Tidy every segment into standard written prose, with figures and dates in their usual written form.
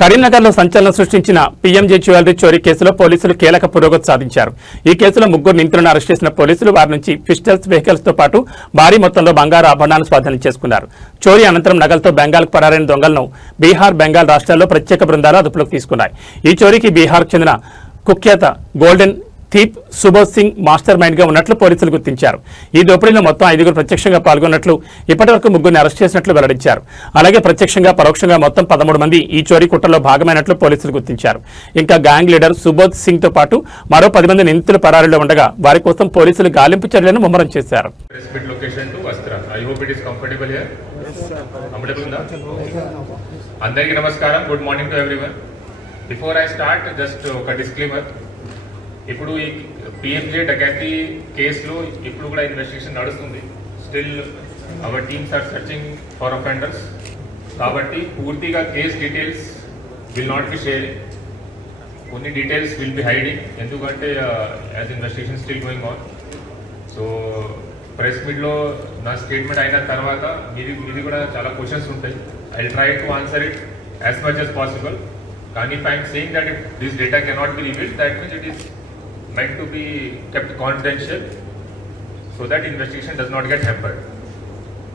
కరీంనగర్లో సంచలనం సృష్టించిన పీఎంజే జ్యువెలరీ చోరీ కేసులో పోలీసులు కీలక పురోగతి సాధించారు. ఈ కేసులో 3 నిందితులను అరెస్ట్ చేసిన పోలీసులు వారి నుంచి పిస్టల్స్, వెహికల్స్ తో పాటు భారీ మొత్తంలో బంగారు ఆభరణాలను స్వాధీనం చేసుకున్నారు. చోరీ అనంతరం నగలతో బెంగాల్కు పరారైన దొంగలను బీహార్, బెంగాల్ రాష్ట్రాల్లో ప్రత్యేక బృందాలు అదుపులోకి తీసుకున్నాయి. ఈ చోరీకి బీహార్కు చెందిన కుఖ్యాత golden thief Subodh Singh mastermind గా ఉన్నట్లు పోలీసులు గుర్తించారు. ఈ దోపిడీలో మొత్తం 5 ప్రత్యక్షంగా పాల్గొన్నట్లు, ఇప్పటివరకు 3 అరెస్ట్ చేసినట్లు వెల్లడించారు. అలాగే ప్రత్యక్షంగా, పరోక్షంగా మొత్తం 13 మంది ఈ చోరీ కుట్రలో భాగమైనట్లు పోలీసులు గుర్తించారు. ఇంకా గ్యాంగ్ లీడర్ సుబోధ్ సింగ్ తో పాటు మరో 10 మంది నిందితులు పరారీలో ఉండగా వారి కోసం పోలీసులు గాలింపు చర్యలను ముమ్మరం చేశారు. అందరికీ నమస్కారం, good morning to everyone. Before I start just ఒక డిస్క్లైమర్. ఇప్పుడు ఈ పిఎంజే డకాటీ కేసులో ఇప్పుడు కూడా ఇన్వెస్టిగేషన్ నడుస్తుంది. Still our teams are searching for offenders. కాబట్టి పూర్తిగా case details will not be sharing. కొన్ని డీటెయిల్స్ విల్ బి హైడింగ్, ఎందుకంటే as investigation still going on. So press మీట్లో నా స్టేట్మెంట్ అయిన తర్వాత మీది కూడా చాలా క్వశ్చన్స్ ఉంటాయి. I try to answer it as much as possible. కానీ if I am saying that this data cannot be revealed, that means it is meant to be kept confidential so that investigation does not get hampered.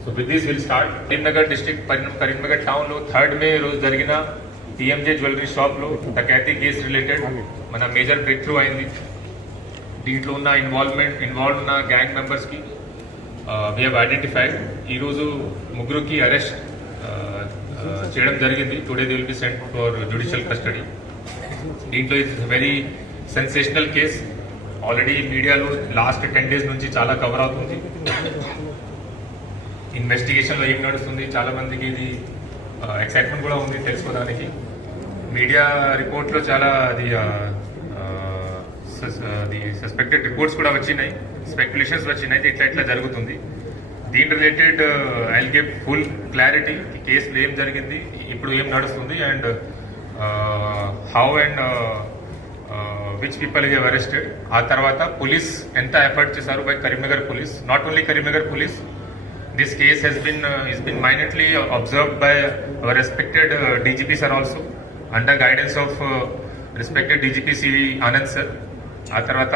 So with this we'll start. Karimnagar district, Karimnagar town lo 3rd May roz jarigina PMJ jewelry shop lo dakati case related mana major breakthrough ayindi. Deentlo unna involved unna gang members ki we have identified. Ee roju mugru ki arrest చేయడం జరిగింది. Today they will be sent for judicial custody. దీంట్లో it's very sensational case. Already మీడియాలో last 10 days నుంచి చాలా cover అవుతుంది. ఇన్వెస్టిగేషన్లో ఏం నడుస్తుంది, చాలా మందికి ఇది ఎక్సైట్మెంట్ కూడా ఉంది తెలుసుకోవడానికి. మీడియా రిపోర్ట్లో చాలా అది సస్పెక్టెడ్ రిపోర్ట్స్ కూడా వచ్చినాయి, స్పెక్యులేషన్స్ వచ్చినాయి ఇట్లా జరుగుతుంది. దీని related I give full clarity. కేసులో ఏం జరిగింది, ఇప్పుడు ఏం నడుస్తుంది, and how and which people have arrested. ఆ తర్వాత పోలీస్ ఎంత ఎఫర్ట్ చేశారు by Karimnagar police. Not only Karimnagar police, this case has been minutely observed by our respected DGP sir also, under guidance of respected DGP CV Anand sir. ఆ తర్వాత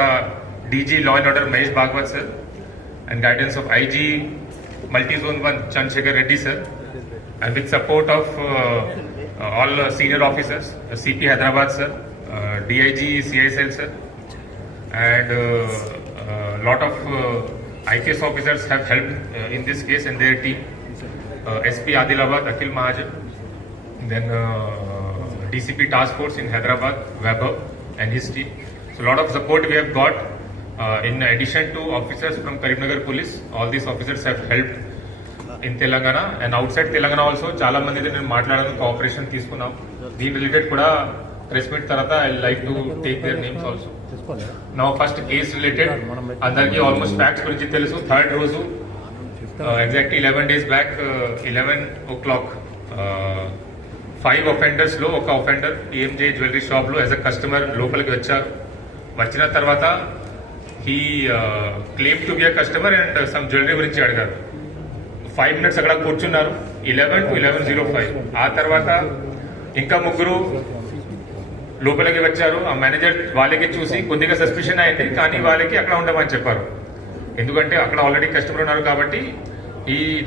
DG law and order Mahesh Bhagwat sir, and guidance of IG Multi-Zone 1 Chandrasekhar Reddy sir, and with support of all senior officers, CP Hyderabad sir, DIG CISL sir, and lot of IPS officers have helped in this case and their team. SP Adilabad Akhil Mahajan, then DCP Task Force in Hyderabad Vaibhav and his team. So lot of support we have got. In addition to officers from Karimnagar Police, all these officers have helped in Telangana and outside Telangana also. Chala mandi nenu maatladanu cooperation తీసుకున్నాం. దీని related కూడా press meet తర్వాత I like to take their names also. Now first case related అందరికీ almost facts గురించి తెలుసు. 3rd రోజు exactly 11 days back 11 o'clock 5 offenders లో ఒక అఫెండర్ పిఎంజే జ్యువెలరీ షాప్ లో యాజ్ అ కస్టమర్ లోపలికి వచ్చారు. వచ్చిన తర్వాత he claimed to be a customer and some jewelry గురించి అడిగారు. 5 minutes అక్కడ కూర్చున్నారు 11 to 11:05. ఆ తర్వాత ఇంకా 3 లోపలికి వచ్చారు. ఆ మేనేజర్ వాళ్ళకి చూసి కొద్దిగా సస్పిషన్ అయింది, కానీ వాళ్ళకి అక్కడ ఉండమని చెప్పారు. ఎందుకంటే అక్కడ ఆల్రెడీ కస్టమర్ ఉన్నారు కాబట్టి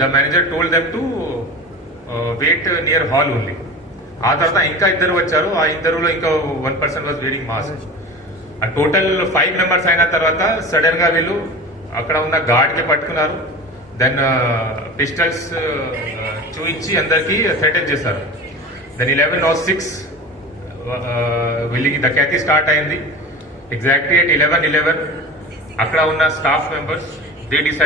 the manager told them to wait near hall only. ఆ తర్వాత ఇంకా 2 వచ్చారు. ఆ 2లో ఇంకా 1 person was wearing mask. Total 5 members అయిన తర్వాత సడన్ గా వీళ్ళు అక్కడ ఉన్న గార్డ్ ని పట్టుకున్నారు. దెన్ పిస్టల్స్ చూపించి అందరికి థ్రెటన్ చేశారు. దెన్ 11:06 వీళ్ళకి డకాతి స్టార్ట్ అయింది. ఎగ్జాక్ట్లీ at 11:11 అక్కడ ఉన్న స్టాఫ్ మెంబర్స్ దే డిసైడ్